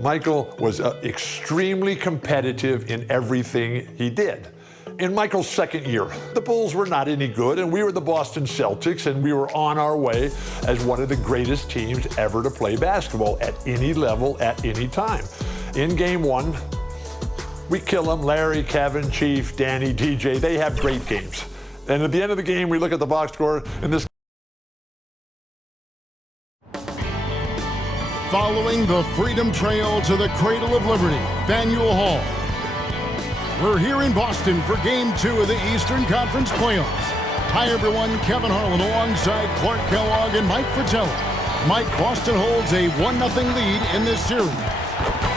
Michael was extremely competitive in everything he did. In Michael's second year, the Bulls were not any good, and we were the Boston Celtics, and we were on our way as one of the greatest teams ever to play basketball at any level, at any time. In game one, we kill them. Larry, Kevin, Chief, Danny, DJ, they have great games. And at the end of the game, we look at the box score, and this. Following the Freedom Trail to the Cradle of Liberty, Faneuil Hall. We're here in Boston for Game 2 of the Eastern Conference Playoffs. Hi, everyone. Kevin Harlan alongside Clark Kellogg and Mike Fratello. Mike, Boston holds a 1-0 lead in this series.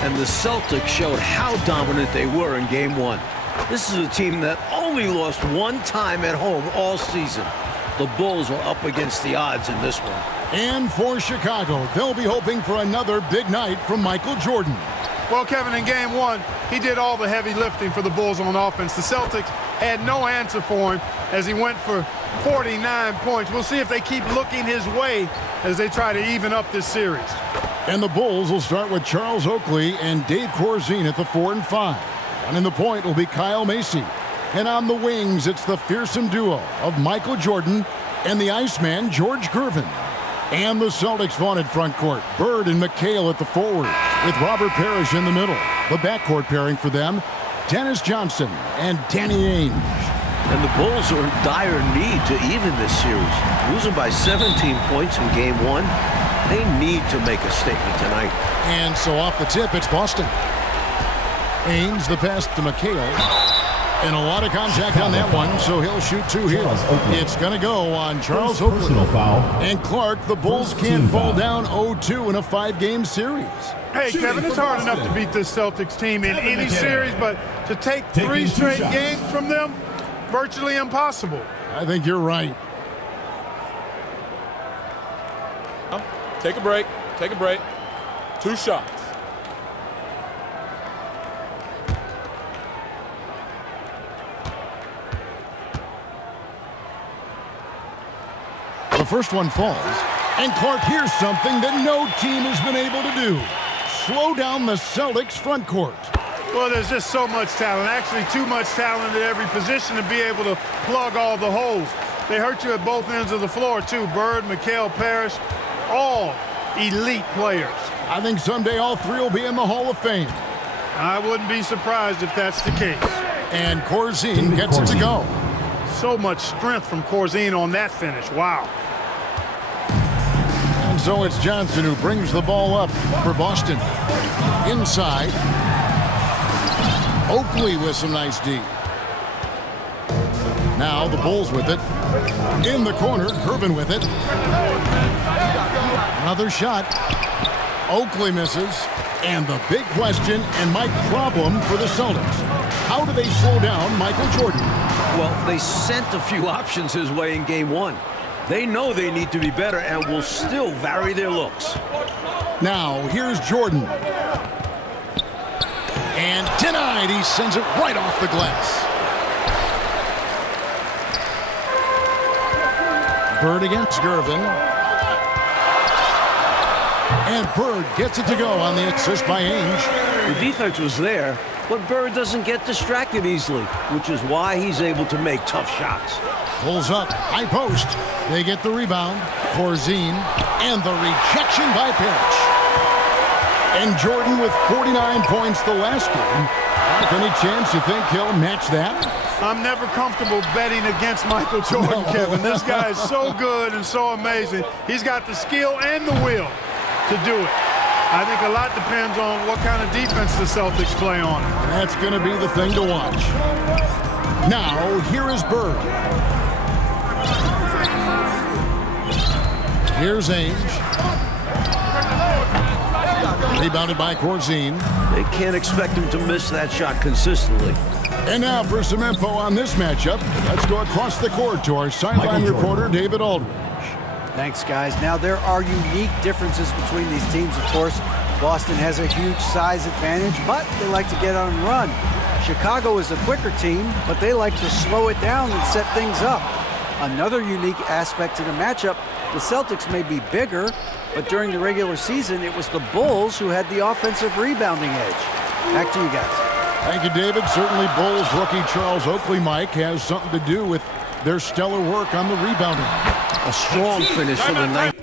And the Celtics showed how dominant they were in Game 1. This is a team that only lost one time at home all season. The Bulls were up against the odds in this one. And for Chicago, they'll be hoping for another big night from Michael Jordan. Well, Kevin, in Game 1, he did all the heavy lifting for the Bulls on offense. The Celtics had no answer for him as he went for 49 points. We'll see if they keep looking his way as they try to even up this series. And the Bulls will start with Charles Oakley and Dave Corzine at the 4 and 5. Running the point will be Kyle Macy. And on the wings, it's the fearsome duo of Michael Jordan and the Iceman, George Gervin. And the Celtics vaunted front court, Bird and McHale at the forward, with Robert Parrish in the middle. The backcourt pairing for them, Dennis Johnson and Danny Ainge. And the Bulls are in dire need to even this series. Losing by 17 points in Game 1, they need to make a statement tonight. And so off the tip, it's Boston. Ainge, the pass to McHale. And a lot of contact on that one, so he'll shoot two here. It's going to go on Charles Oakley. Personal foul. And Clark, the Bulls can't fall down 0-2 in a 5-game series. Hey, Kevin, it's hard enough to beat this Celtics team in any series, but to take 3 straight games from them, virtually impossible. I think you're right. Take a break. Take a break. 2 shots. The first one falls, and Clark hears something that no team has been able to do. Slow down the Celtics front court. Well, there's just so much talent, actually too much talent at every position to be able to plug all the holes. They hurt you at both ends of the floor, too. Bird, McHale, Parrish, all elite players. I think someday all 3 will be in the Hall of Fame. I wouldn't be surprised if that's the case. And Corzine gets it to go. So much strength from Corzine on that finish. Wow. And so it's Johnson who brings the ball up for Boston. Inside. Oakley with some nice D. Now the Bulls with it. In the corner, Gervin with it. Another shot. Oakley misses. And the big question and my problem for the Celtics. How do they slow down Michael Jordan? Well, they sent a few options his way in Game 1. They know they need to be better and will still vary their looks. Now, here's Jordan. And denied. He sends it right off the glass. Bird against Gervin. And Bird gets it to go on the assist by Ainge. The defense was there, but Bird doesn't get distracted easily, which is why he's able to make tough shots. Pulls up, high post. They get the rebound. Corzine, and the rejection by Parrish. And Jordan with 49 points the last game. Any chance you think he'll match that? I'm never comfortable betting against Michael Jordan, Kevin. This guy is so good and so amazing. He's got the skill and the will to do it. I think a lot depends on what kind of defense the Celtics play on. That's going to be the thing to watch. Now, here is Bird. Here's Ainge. Rebounded by Corzine. They can't expect him to miss that shot consistently. And now for some info on this matchup, let's go across the court to our sideline reporter, David Aldridge. Thanks, guys. Now, there are unique differences between these teams, of course. Boston has a huge size advantage, but they like to get on and run. Chicago is a quicker team, but they like to slow it down and set things up. Another unique aspect to the matchup The Celtics may be bigger, but during the regular season, it was the Bulls who had the offensive rebounding edge. Back to you guys. Thank you, David. Certainly Bulls rookie Charles Oakley, Mike, has something to do with their stellar work on the rebounding. A strong finish for the night.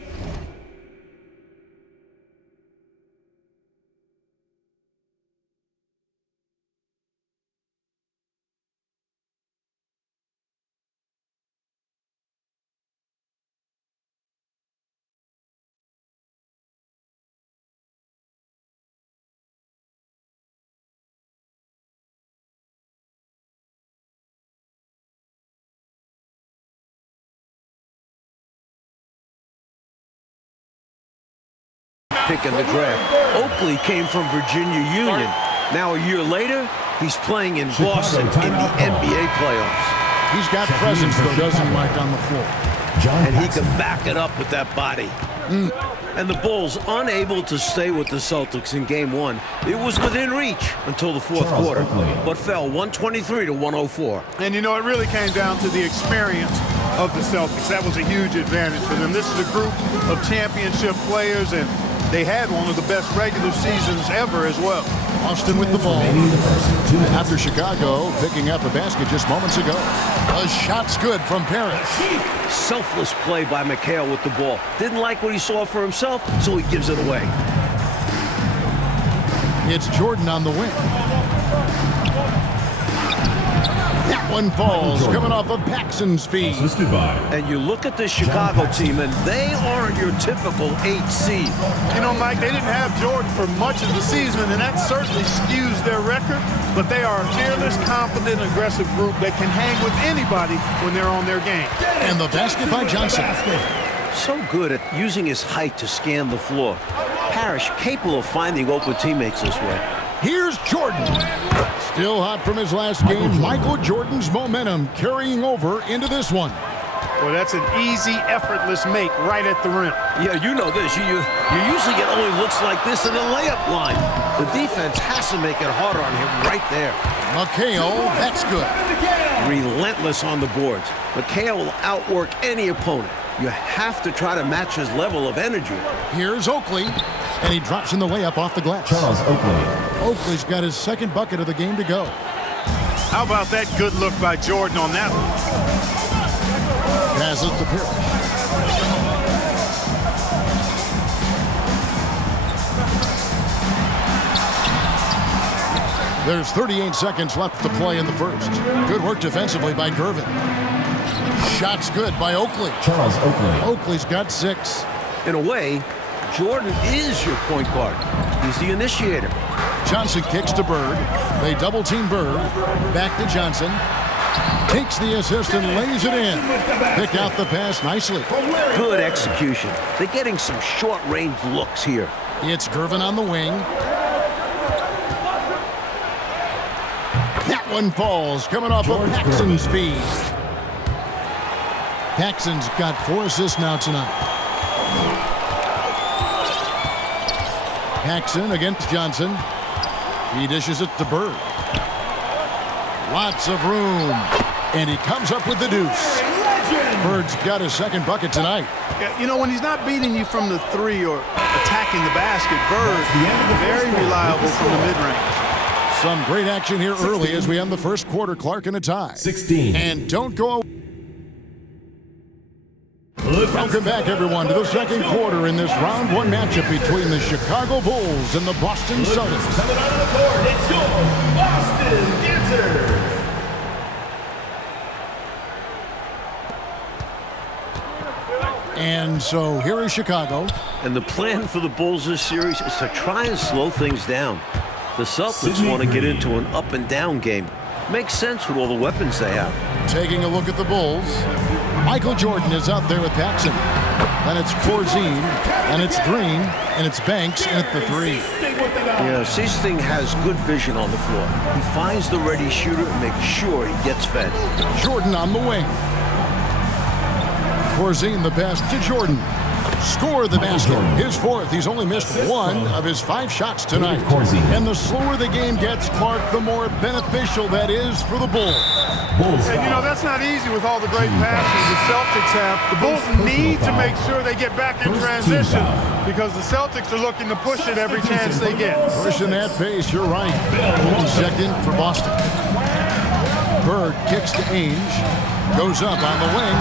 Pick in the draft. Oakley came from Virginia Union. Now a year later, he's playing in Boston in the NBA playoffs. He's got presence, though, doesn't he, Mike, on the floor? And he can back it up with that body. And the Bulls unable to stay with the Celtics in game one. It was within reach until the fourth quarter, but fell 123 to 104. And you know, it really came down to the experience of the Celtics. That was a huge advantage for them. This is a group of championship players, and they had one of the best regular seasons ever as well. Austin with the ball. After Chicago picking up a basket just moments ago. A shot's good from Parrish. Selfless play by McHale with the ball. Didn't like what he saw for himself, so he gives it away. It's Jordan on the wing. That one falls, coming off of Paxson's feed. And you look at this Chicago team, and they aren't your typical 8 seed. You know, Mike, they didn't have Jordan for much of the season, and that certainly skews their record, but they are a fearless, confident, aggressive group that can hang with anybody when they're on their game. And the basket by Johnson. So good at using his height to scan the floor. Parrish capable of finding open teammates this way. Here's Jordan. Still hot from his last game. Michael Jordan's momentum carrying over into this one. Well, that's an easy, effortless make right at the rim. Yeah, you know this. You usually get only looks like this in the layup line. The defense has to make it harder on him right there. McHale, that's good. Relentless on the boards. McHale will outwork any opponent. You have to try to match his level of energy. Here's Oakley, and he drops in the layup off the glass. Charles Oakley. Oakley's got his second bucket of the game to go. How about that good look by Jordan on that one? Passes to Parrish. There's 38 seconds left to play in the first. Good work defensively by Gervin. Shot's good by Oakley. Charles Oakley. Oakley's got 6. In a way, Jordan is your point guard. He's the initiator. Johnson kicks to Bird. They double-team Bird. Back to Johnson. Takes the assist and lays it in. Pick out the pass nicely. Good execution. They're getting some short-range looks here. It's Gervin on the wing. That one falls, coming off of Paxson's feed. Paxson's got 4 assists now tonight. Paxson against Johnson. He dishes it to Bird. Lots of room. And he comes up with the deuce. Bird's got his second bucket tonight. Yeah, you know, when he's not beating you from the 3 or attacking the basket, Bird, very reliable from the mid-range. Some great action here early as we end the first quarter. Clark in a tie. 16. And don't go. Welcome back, everyone, to the second quarter in this round 1 matchup between the Chicago Bulls and the Boston Celtics. Coming out of the court, it's your Boston Dancers. And so here is Chicago. And the plan for the Bulls this series is to try and slow things down. The Celtics want to get into an up-and-down game. Makes sense with all the weapons they have. Taking a look at the Bulls. Michael Jordan is out there with Paxson. Then it's Corzine, and it's Green, and it's Banks at the 3. Yeah, Seasting has good vision on the floor. He finds the ready shooter and makes sure he gets fed. Jordan on the wing. Corzine the pass to Jordan. score the basket. His fourth. He's only missed one of his 5 shots tonight. And the slower the game gets, Clark, the more beneficial that is for the Bulls. And you know, that's not easy with all the great passes the Celtics have. The Bulls need to make sure they get back in transition because the Celtics are looking to push it every chance they get. Pushing that pace, you're right. He's checked in for Boston. Bird kicks to Ainge, goes up on the wing,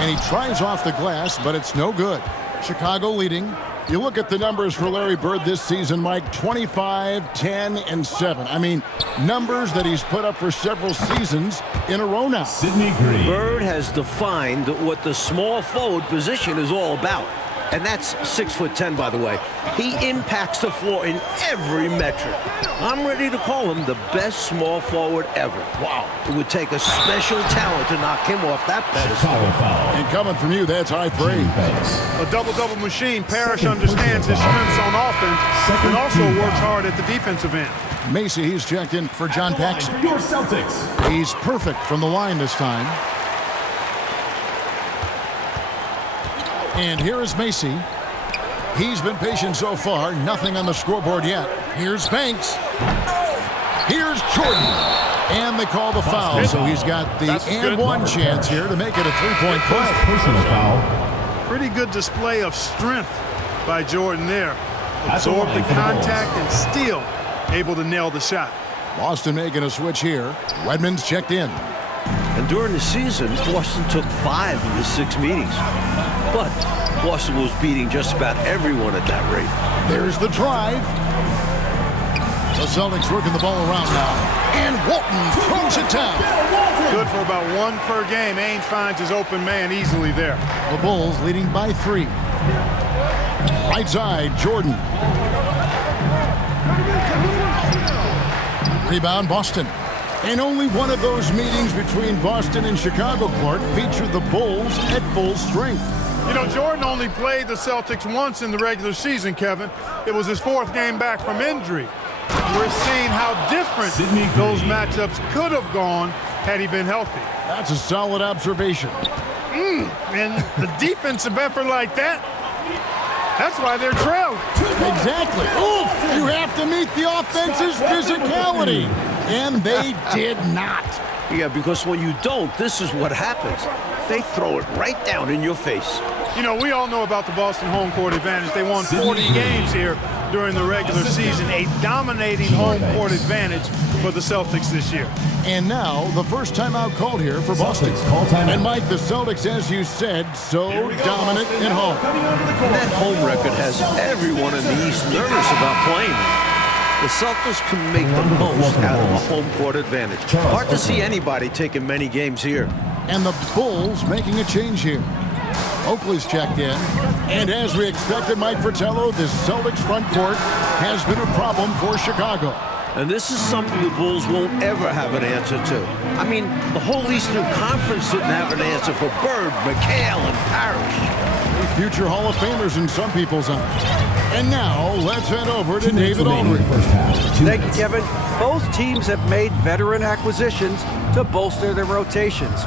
and he tries off the glass, but it's no good. Chicago leading. You look at the numbers for Larry Bird this season, Mike, 25, 10, and 7. I mean, numbers that he's put up for several seasons in a row now. Bird has defined what the small forward position is all about. And that's 6'10", by the way. He impacts the floor in every metric. I'm ready to call him the best small forward ever. Wow. It would take a special talent to knock him off that pedestal. And coming from you, that's high praise. A double-double machine. Parrish understands his strengths on offense and also works hard at the defensive end. Macy, he's checked in for John Paxson. Your Celtics. He's perfect from the line this time. And here is Macy. He's been patient so far. Nothing on the scoreboard yet. Here's Banks. Here's Jordan. And they call the foul. So he's got the and one chance here to make it a 3-point play. Personal foul. Pretty good display of strength by Jordan there. Absorbed the contact and still able to nail the shot. Boston making a switch here. Wedman's checked in. And during the season, Boston took 5 of the 6 meetings. But Boston was beating just about everyone at that rate. There's the drive. The Celtics working the ball around now. And Walton throws it down. Good for about 1 per game. Ainge finds his open man easily there. The Bulls leading by 3. Right side, Jordan. Rebound, Boston. And only one of those meetings between Boston and Chicago, Clark, featured the Bulls at full strength. You know, Jordan only played the Celtics once in the regular season, Kevin. It was his 4th game back from injury. We're seeing how different those matchups could have gone had he been healthy. That's a solid observation. And the defensive effort like that, that's why they're trailing. Exactly. Oof! You have to meet the offense's physicality. And they did not. Yeah, because when you don't, this is what happens. They throw it right down in your face. You know, we all know about the Boston home court advantage. They won 40 games here during the regular season. A dominating home court advantage for the Celtics this year. And now, the first timeout called here for Boston. And Mike, the Celtics, as you said, so dominant at home. That home record has everyone in the East nervous about playing. The Celtics can make the most out of a home court advantage. Hard to see anybody taking many games here. And the Bulls making a change here. Oakley's checked in. And as we expected, Mike Fratello, this Celtics front court has been a problem for Chicago. And this is something the Bulls won't ever have an answer to. I mean, the whole Eastern Conference didn't have an answer for Bird, McHale, and Parrish. Future Hall of Famers in some people's eyes. And now, let's head over to David Aldridge. Thank you, Kevin. Both teams have made veteran acquisitions to bolster their rotations.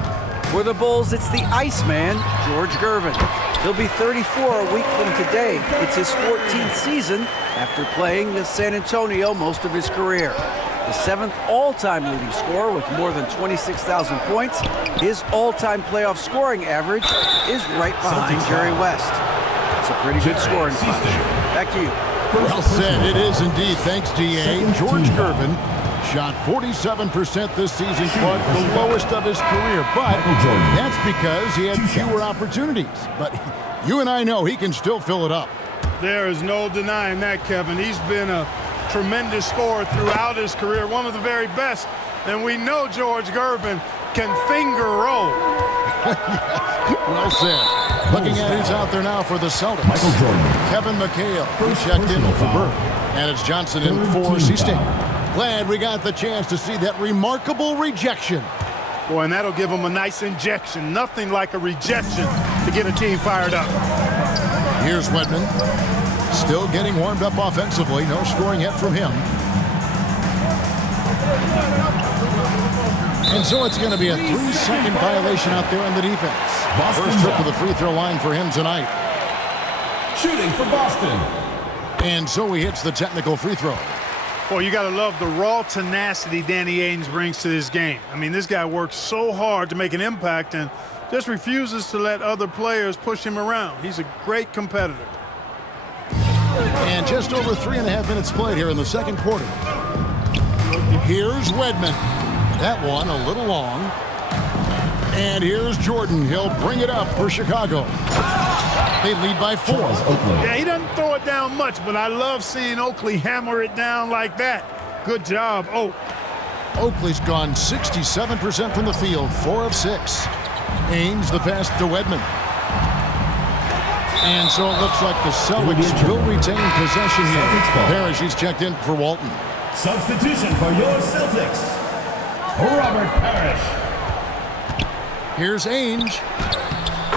For the Bulls, it's the Iceman, George Gervin. He'll be 34 a week from today. It's his 14th season after playing with San Antonio most of his career. The 7th all-time leading scorer with more than 26,000 points. His all-time playoff scoring average is right behind Jerry West. It's a pretty good scoring punch. Back to you. Well said. It is indeed. Thanks, D.A. George Gervin shot 47% this season, Clark, the lowest of his career. But that's because he had fewer opportunities. But you and I know he can still fill it up. There is no denying that, Kevin. He's been a tremendous scorer throughout his career, one of the very best. And we know George Gervin can finger roll. Well said. Looking at who's out there now for the Celtics. Michael Jordan. Kevin McHale, who checked in for Bird. And it's Johnson in for C-State. Glad we got the chance to see that remarkable rejection. Boy, and that'll give him a nice injection. Nothing like a rejection to get a team fired up. Here's Wedman. Still getting warmed up offensively. No scoring yet from him. And so it's going to be a 3-second violation out there in the defense. First trip to the free throw line for him tonight. shooting for Boston. And so he hits the technical free throw. Boy, you got to love the raw tenacity Danny Ainge brings to this game. I mean, this guy works so hard to make an impact and just refuses to let other players push him around. He's a great competitor. And just over 3.5 minutes played here in the second quarter. Here's Wedman. That one a little long. And here's Jordan. He'll bring it up for Chicago. They lead by 4. Yeah, he doesn't throw it down much, but I love seeing Oakley hammer it down like that. Good job, Oak. Oakley's gone 67% from the field, 4 of 6. Ainge the pass to Wedman. And so it looks like the Celtics will retain possession here. Parrish, he's checked in for Walton. Substitution for your Celtics, Robert Parrish. Here's Ainge.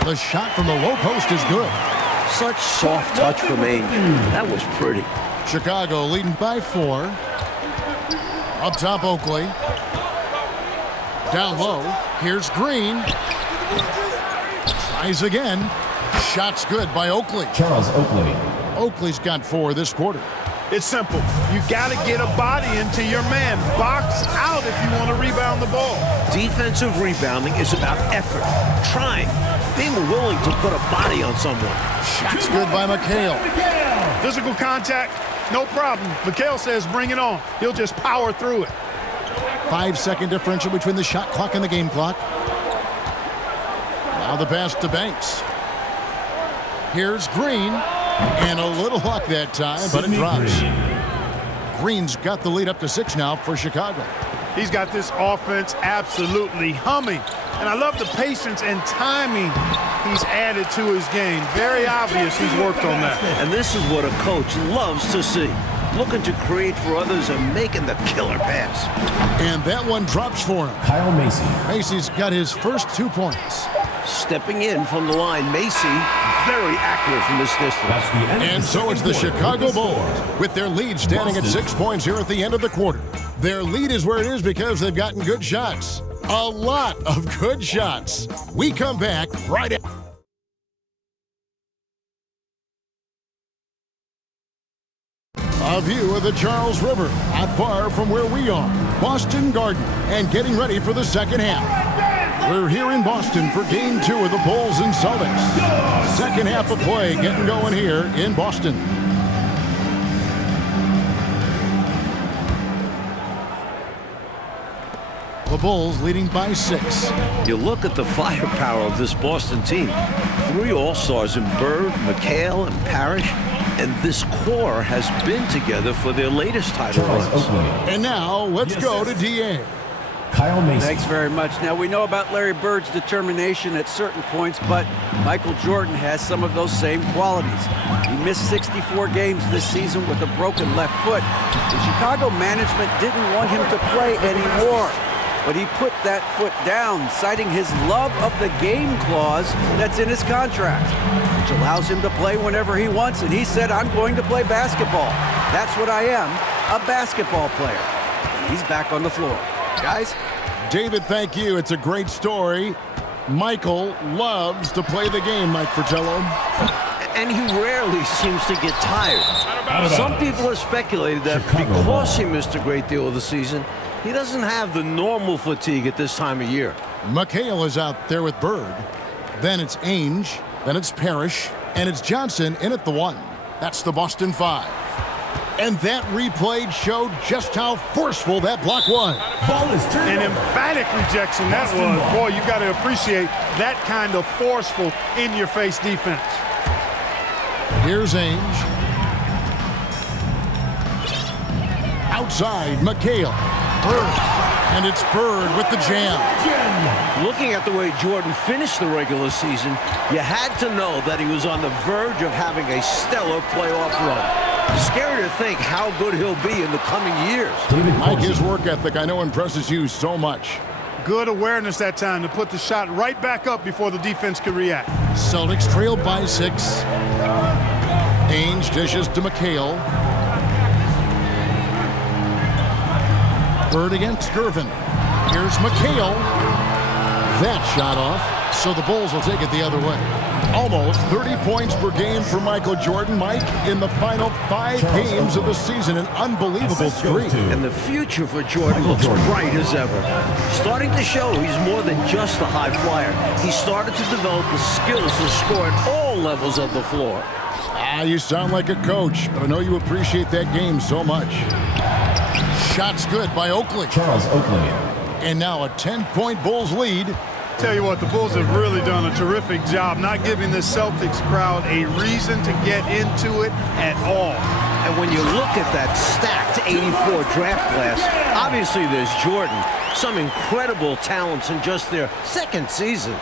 The shot from the low post is good. Such soft touch from Ainge. That was pretty. Chicago leading by 4. Up top, Oakley. Down low. Here's Green. Tries again. Shot's good by Oakley. Charles Oakley. Oakley's got 4 this quarter. It's simple. You got to get a body into your man. Box out if you want to rebound the ball. Defensive rebounding is about effort, trying, being willing to put a body on someone. Shot's good by McHale. Physical contact, no problem. McHale says bring it on. He'll just power through it. 5-second differential between the shot clock and the game clock. Now the pass to Banks. Here's Green. And a little luck that time, but it drops. Green's got the lead up to 6 now for Chicago. He's got this offense absolutely humming. And I love the patience and timing he's added to his game. Very obvious he's worked on that. And this is what a coach loves to see. Looking to create for others and making the killer pass. And that one drops for him. Kyle Macy. Macy's got his first 2 points. Stepping in from the line, Macy, very accurate from this distance. That's the end And so it's the Chicago Bulls with their lead standing at 6 points here at the end of the quarter. Their lead is where it is because they've gotten good shots. A lot of good shots. We come back right after. A view of the Charles River, not far from where we are, Boston Garden, and getting ready for the second half. We're here in Boston for Game 2 of the Bulls and Celtics. Second half of play getting going here in Boston. The Bulls leading by 6. You look at the firepower of this Boston team. 3 All-Stars in Bird, McHale, and Parrish. And this core has been together for their latest title runs. And now let's go to DA. Kyle Macy. Thanks very much. Now, we know about Larry Bird's determination at certain points, but Michael Jordan has some of those same qualities. He missed 64 games this season with a broken left foot. The Chicago management didn't want him to play anymore, but he put that foot down, citing his love of the game clause that's in his contract, which allows him to play whenever he wants, and he said, I'm going to play basketball. That's what I am, a basketball player. And he's back on the floor. Guys? David, thank you. It's a great story. Michael loves to play the game, Mike Fratello. And he rarely seems to get tired. Some people have speculated that because he missed a great deal of the season, he doesn't have the normal fatigue at this time of year. McHale is out there with Bird. Then it's Ainge. Then it's Parrish. And it's Johnson in at the 1. That's the Boston 5. And that replay showed just how forceful that block was. Ball is turned An over. emphatic rejection that was. Boy, you got to appreciate that kind of forceful, in-your-face defense. Here's Ainge. Outside, McHale. Bird. And it's Bird with the jam. Looking at the way Jordan finished the regular season, you had to know that he was on the verge of having a stellar playoff run. Scary to think how good he'll be in the coming years. Mike, his work ethic, I know, impresses you so much. Good awareness that time to put the shot right back up before the defense could react. Celtics trailed by 6. Ainge dishes to McHale. Bird against Gervin. Here's McHale. That shot off. So the Bulls will take it the other way. Almost 30 points per game for Michael Jordan, Mike, in the final 5 games of the season. An unbelievable streak. And the future for Jordan looks bright as ever. Starting to show he's more than just a high flyer. He started to develop the skills to score at all levels of the floor. You sound like a coach, but I know you appreciate that game so much. Shots good by Oakley. Charles Oakley. And now a 10-point Bulls lead. Tell you what, the Bulls have really done a terrific job not giving the Celtics crowd a reason to get into it at all. And when you look at that stacked 84 draft class, obviously there's Jordan. Some incredible talents in just their second season.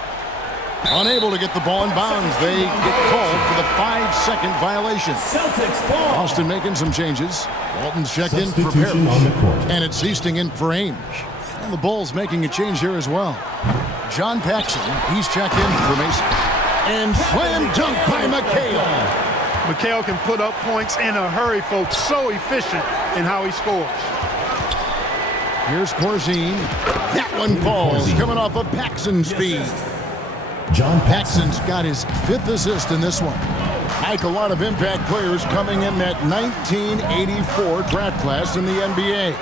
Unable to get the ball in bounds. They get called for the 5-second violation. Celtics ball. Austin making some changes. Walton's checked in for Substitution on the court. Parrish. And it's Easting in for Ainge. And the Bulls making a change here as well. John Paxson, he's checked in for Mason. And slam dunk by McHale. McHale can put up points in a hurry, folks. So efficient in how he scores. Here's Corzine. That one falls, coming off of Paxson's speed. John Paxson's got his 5th assist in this one. Mike, a lot of impact players coming in that 1984 draft class in the NBA.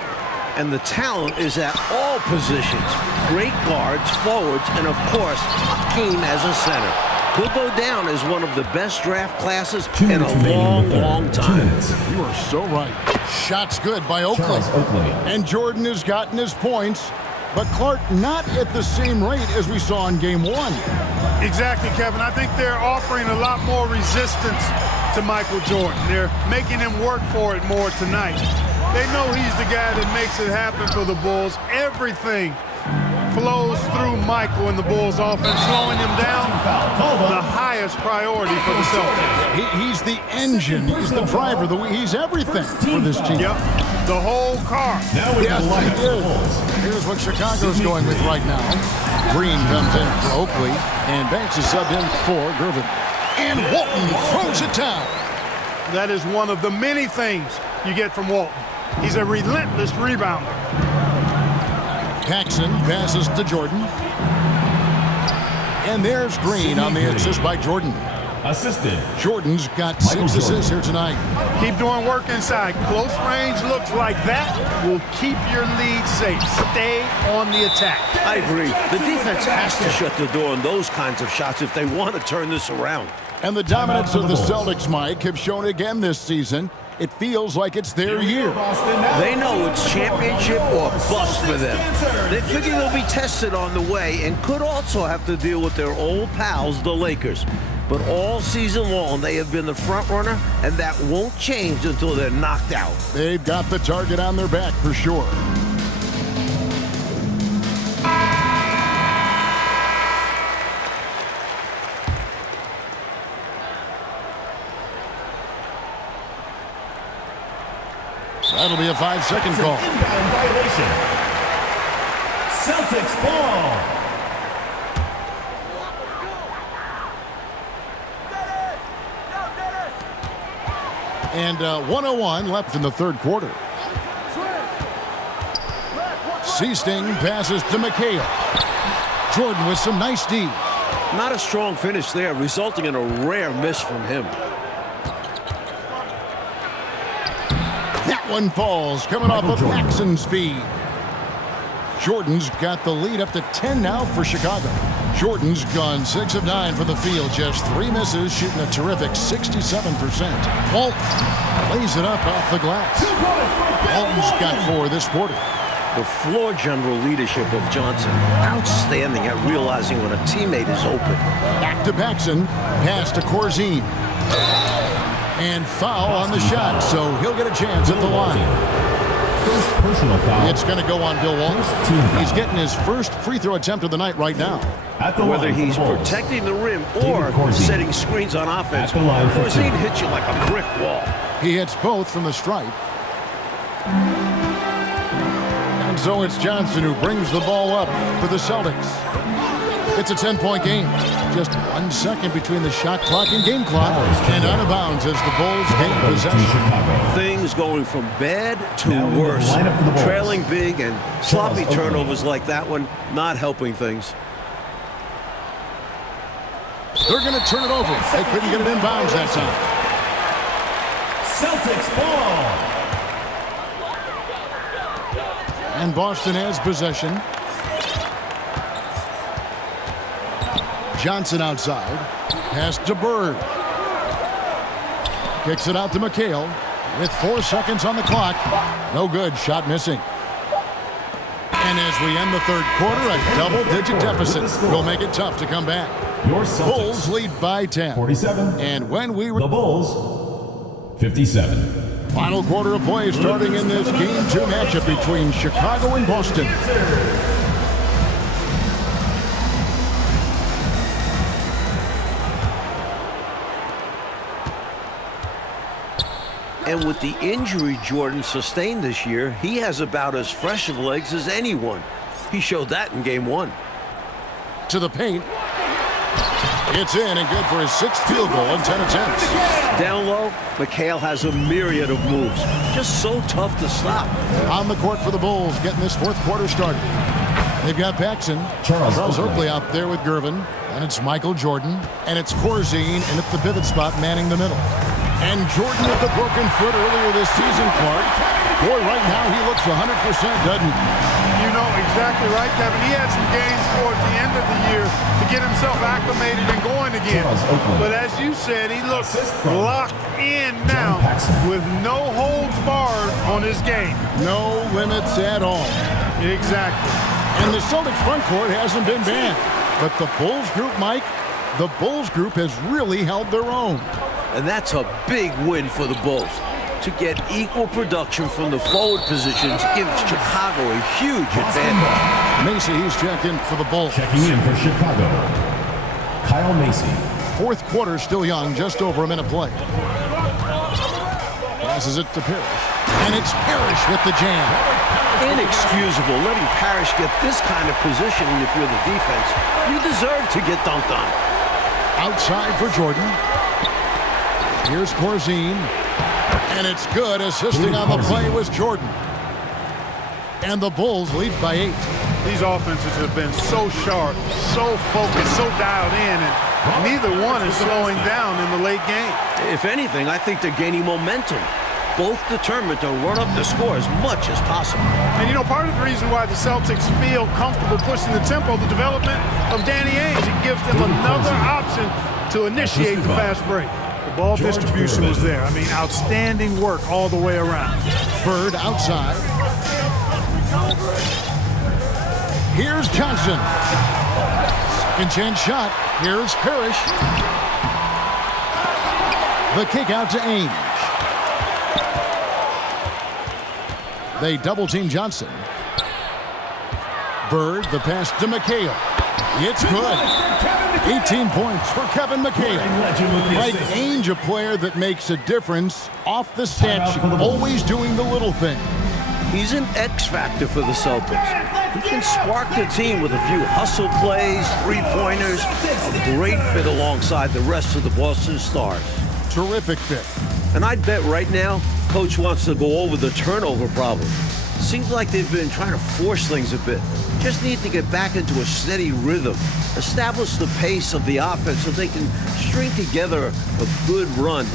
And the talent is at all positions. Great guards, forwards, and of course, Hakeem as a center. He'll go down as one of the best draft classes in a long time. You are so right. Shots good by Oakley. Charles Oakley. And Jordan has gotten his points, but Clark not at the same rate as we saw in Game 1. Exactly, Kevin. I think they're offering a lot more resistance to Michael Jordan. They're making him work for it more tonight. They know he's the guy that makes it happen for the Bulls. Everything flows through Michael in the Bulls offense, slowing him down, the highest priority for the Celtics. He's the engine, he's the driver, he's everything for this team. Yep, the whole car. Now we Yes, can line up he the is. Bulls. Here's what Chicago's going with right now. Green comes in for Oakley, and Banks is subbed in for Gervin. And Walton throws it down. That is one of the many things you get from Walton. He's a relentless rebounder. Paxson passes to Jordan. And there's Green on the assist by Jordan. Assisted. Jordan's got 6 assists here tonight. Keep doing work inside. Close range looks like that will keep your lead safe. Stay on the attack. I agree. The defense has to shut the door on those kinds of shots if they want to turn this around. And the dominance of the Celtics, Mike, have shown again this season. It feels like it's their year. They know it's championship or bust for them. They figure they'll be tested on the way and could also have to deal with their old pals, the Lakers. But all season long, they have been the front runner, and that won't change until they're knocked out. They've got the target on their back for sure. That'll be a 5-second call. Inbound violation. Celtics ball. And 1:01 left in the third quarter. Seasting passes to McHale. Jordan with some nice D. Not a strong finish there, resulting in a rare miss from him. That one falls, coming off of Paxson's speed. Jordan's got the lead up to 10 now for Chicago. Jordan's gone 6 of 9 from the field, just 3 misses, shooting a terrific 67%. Walton lays it up off the glass. Walton's got 4 this quarter. The floor general leadership of Johnson, outstanding at realizing when a teammate is open. Back to Paxson, pass to Corzine. And foul on the shot, so he'll get a chance at the line. First personal foul. It's going to go on Bill Walton. He's getting his first free throw attempt of the night right now. At the Whether line for he's the Bulls. protecting the rim or setting screens on offense, At the line for Corzine two. hits you like a brick wall. He hits both from the stripe. And so it's Johnson who brings the ball up for the Celtics. It's a 10-point game. Just 1 second between the shot clock and game clock. And out of bounds as the Bulls gain possession. Things going from bad to Now we worse. line up for the Bulls. Trailing big and sloppy Charles Oakley. turnovers like that one, not helping things. They're going to turn it over. They couldn't get it inbounds that time. Celtics ball. And Boston has possession. Johnson outside. Pass to Bird. Kicks it out to McHale with 4 seconds on the clock. No good. Shot missing. And as we end the third quarter, a double-digit deficit will make it tough to come back. Your Celtics. Bulls lead by 10. 47. And when we The Bulls, 57. final quarter of play starting in this Game 2 matchup between Chicago and Boston. And with the injury Jordan sustained this year, he has about as fresh of legs as anyone. He showed that in Game 1. To the paint. It's in and good for his 6th field goal in 10 attempts. Down low, McHale has a myriad of moves. Just so tough to stop. On the court for the Bulls, getting this 4th quarter started. They've got Paxson. Charles Oakley out there with Gervin. And it's Michael Jordan. And it's Corzine in at the pivot spot manning the middle. And Jordan with the broken foot earlier this season, Clark. Boy, right now he looks 100%, doesn't he? You know exactly right, Kevin. He had some gains towards the end of the year to get himself acclimated and going again. But as you said, he looks locked in now with no holds barred on his game. No limits at all. Exactly. And the Celtics front court hasn't been banned. But the Bulls group, Mike, the Bulls group has really held their own. And that's a big win for the Bulls. To get equal production from the forward positions gives Chicago a huge advantage. Macy, he's checked in for the Bulls. Checking in for Chicago, Kyle Macy. 4th quarter still young, just over a minute play. Passes it to Parrish. And it's Parrish with the jam. Inexcusable letting Parrish get this kind of positioning if you're the defense. You deserve to get dunked on. Outside for Jordan. Here's Corzine. And it's good. Assisting on the play was Jordan. And the Bulls lead by 8. These offenses have been so sharp, so focused, so dialed in, and neither one is slowing down in the late game. If anything, I think they're gaining momentum. Both determined to run up the score as much as possible. And you know, part of the reason why the Celtics feel comfortable pushing the tempo, the development of Danny Ainge, it gives them another option to initiate the fast break. The ball distribution was there. I mean, outstanding work all the way around. Bird outside. Here's Johnson. Second chance shot. Here's Parrish. The kick out to Ainge. They double-team Johnson. Bird, the pass to McHale. It's good. 18 points for Kevin McHale. Like Ainge, a player that makes a difference off the stat sheet, always doing the little thing. He's an X factor for the Celtics. He can spark the team with a few hustle plays, 3-pointers, a great fit alongside the rest of the Boston Stars. Terrific fit. And I'd bet right now, Coach wants to go over the turnover problem. Seems like they've been trying to force things a bit. Just need to get back into a steady rhythm. Establish the pace of the offense so they can string together a good run.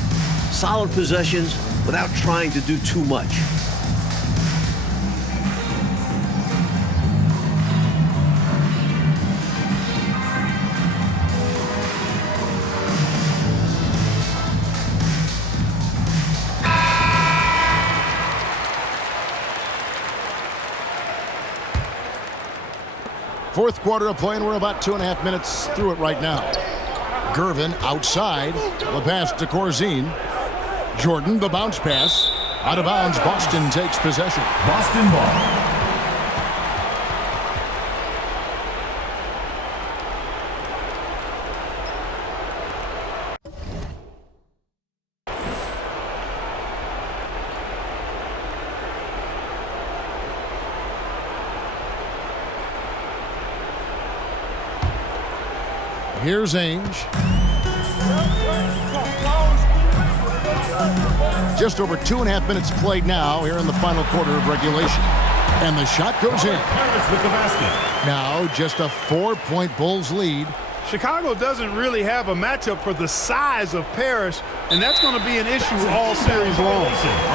Solid possessions without trying to do too much. Fourth quarter of play, and we're about 2.5 minutes through it right now. Gervin outside. The pass to Corzine. Jordan, the bounce pass. Out of bounds, Boston takes possession. Boston ball. Here's Ainge. Just over 2.5 minutes played now here in the final quarter of regulation. And the shot goes in. Parrish with the basket. Now just a 4-point Bulls lead Chicago doesn't really have a matchup for the size of Parrish, and that's going to be an issue all series long.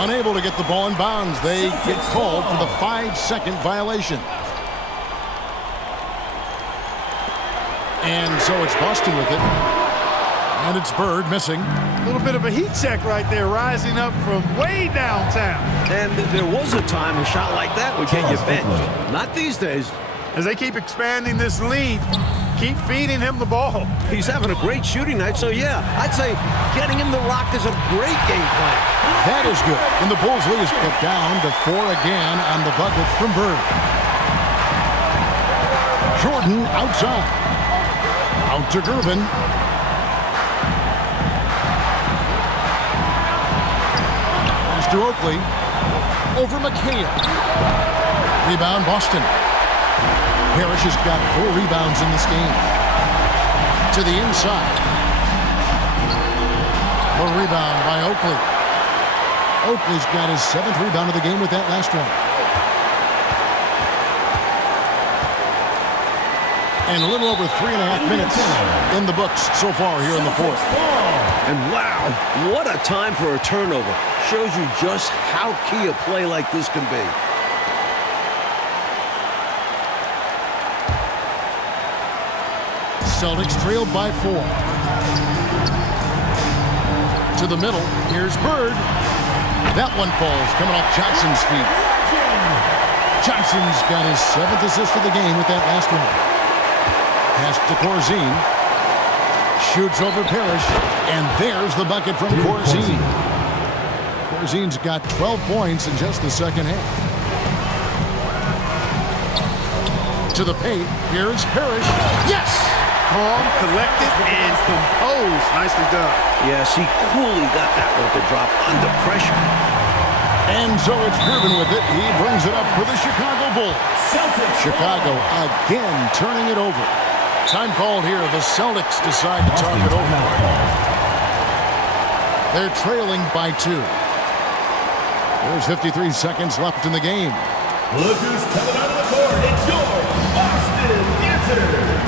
Unable to get the ball in bounds. They get called for the 5-second violation. And so it's Boston with it. And it's Bird missing. A little bit of a heat check right there, rising up from way downtown. And there was a time a shot like that would get you benched. Not these days. As they keep expanding this lead, keep feeding him the ball. He's having a great shooting night, so yeah, I'd say getting him the rock is a great game plan. That is good. And the Bulls lead is cut down to 4 again on the bucket from Bird. Jordan outside. Out to Gervin. Pass to Oakley. Over McHale. Rebound Boston. Parrish has got 4 rebounds in this game. To the inside. A rebound by Oakley. Oakley's got his 7th rebound of the game with that last one. And a little over 3.5 minutes in the books so far here in the 4th. And wow, what a time for a turnover. Shows you just how key a play like this can be. Celtics trailed by 4. To the middle, here's Bird. That one falls, coming off Johnson's feet. Johnson's got his 7th assist of the game with that last one. Pass to Corzine. Shoots over Parrish, and there's the bucket from Corzine. Corzine's got 12 points in just the second half. To the paint, here's Parrish. Yes! Calm, collected, and composed. Nicely done. Yes, he coolly got that one to drop under pressure. And so it's Gervin with it. He brings it up for the Chicago Bulls. Chicago again turning it over. Time called here. The Celtics decide to talk it over. They're trailing by 2. There's 53 seconds left in the game. Look who's coming out of the court. It's your Boston Dancer.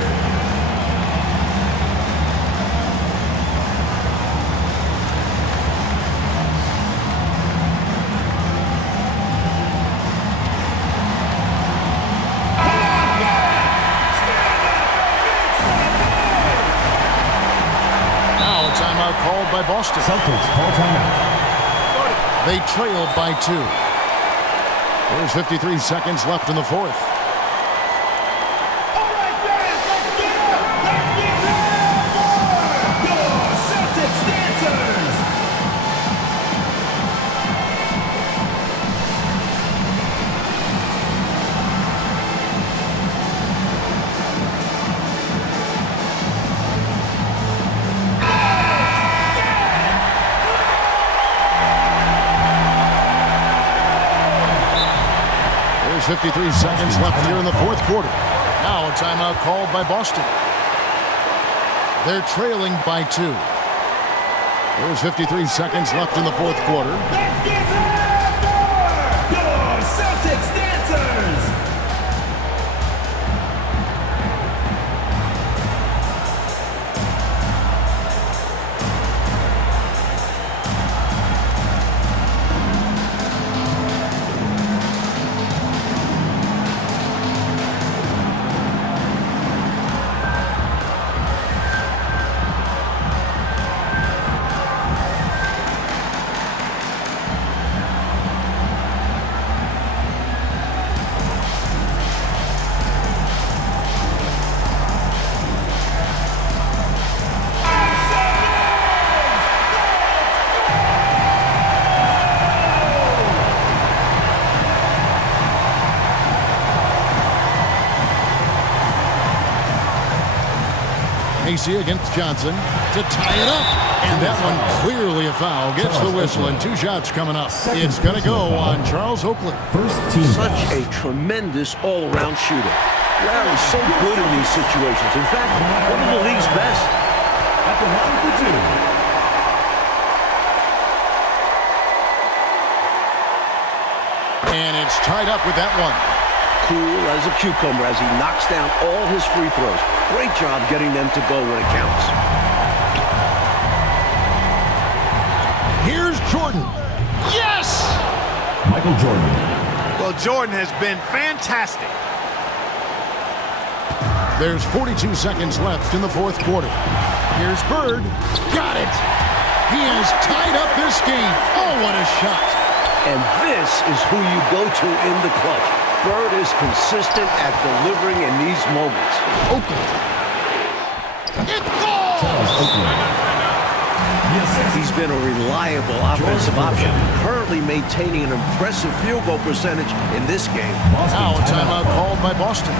Called by Boston. Celtics call timeout. They trail by 2. There's 53 seconds left in the 4th. All right, fans, let's get up. Let's get ready for your Celtics dancers. There's 53 seconds left here in the 4th quarter. Now a timeout called by Boston. They're trailing by 2. There's 53 seconds left in the 4th quarter. Let's get ready for your Celtics dancers. Macy against Johnson to tie it up. And that one clearly a foul. Gets the whistle and 2 shots coming up. It's going to go on Charles Oakley. First team. Such a tremendous all-around shooter. Larry's so good in these situations. In fact, one of the league's best. At the line for 2. And it's tied up with that one. cool as a cucumber as he knocks down all his free throws. Great job getting them to go when it counts. Here's Jordan. Yes! Michael Jordan. Well, Jordan has been fantastic. There's 42 seconds left in the fourth quarter. Here's Bird. Got it! He has tied up this game. Oh, what a shot! And this is who you go to in the clutch. Bird is consistent at delivering in these moments. Oakley. It's goal! Charles Oakley. He's been a reliable offensive option, currently maintaining an impressive field goal percentage in this game. Now a timeout called by Boston.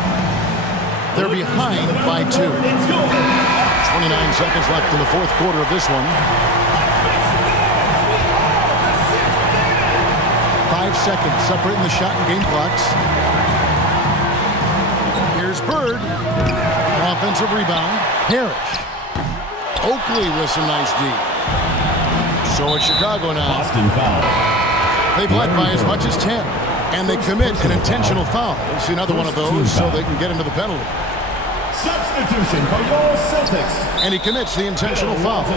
They're behind by 2. 29 seconds left in the fourth quarter of this one. 5 seconds separating the shot and game clocks. Here's Bird. Offensive rebound. Parrish. Oakley with some nice D. So it's Chicago now. Boston foul. They've led by as much as 10. And they commit an intentional foul. We'll see another one of those so they can get into the penalty. Substitution for your Celtics. And he commits the intentional foul.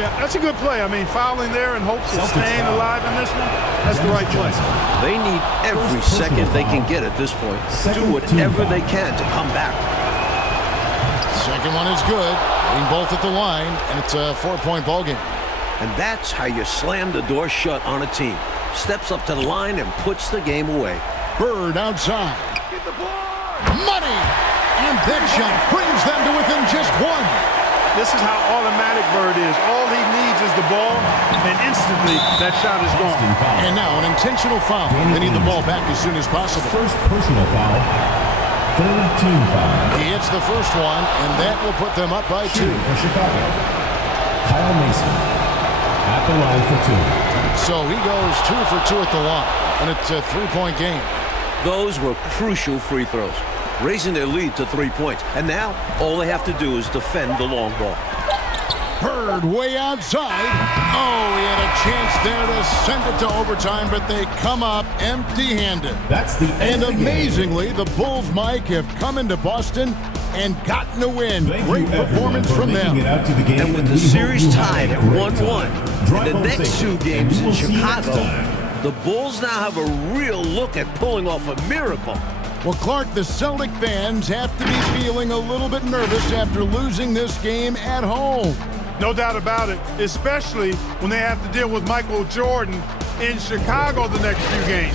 Yeah, that's a good play. I mean, fouling there in hopes of staying alive in this one, that's the right play. They need every second they can get at this point. Do whatever they can to come back. Second one is good. Getting both at the line, and it's a 4-point ball game. And that's how you slam the door shut on a team. Steps up to the line and puts the game away. Bird outside. Get the ball! Money! And that shot brings them to within just 1. This is how automatic Bird is. All he needs is the ball, and instantly that shot is gone. And now an intentional foul. They need the ball back as soon as possible. First personal foul. Third team foul. He hits the first one, and that will put them up by 2. Shooting for Chicago. Kyle Mason at the line for 2. So he goes 2 for 2 at the line, and it's a 3-point game. Those were crucial free throws, raising their lead to 3 points. And now all they have to do is defend the long ball. Bird way outside. Oh, he had a chance there to send it to overtime, but they come up empty-handed. That's the end And of the game. amazingly, the Bulls, Mike, have come into Boston and gotten a win. Thank Great you, everyone, performance for from making them. it out to the game, And with the we hope series you have tied a at great 1-1, time. Drive in the home next safe, 2 games and in we will see you next Chicago, time. the Bulls now have a real look at pulling off a miracle. Well, Clark, the Celtic fans have to be feeling a little bit nervous after losing this game at home. No doubt about it, especially when they have to deal with Michael Jordan in Chicago the next few games.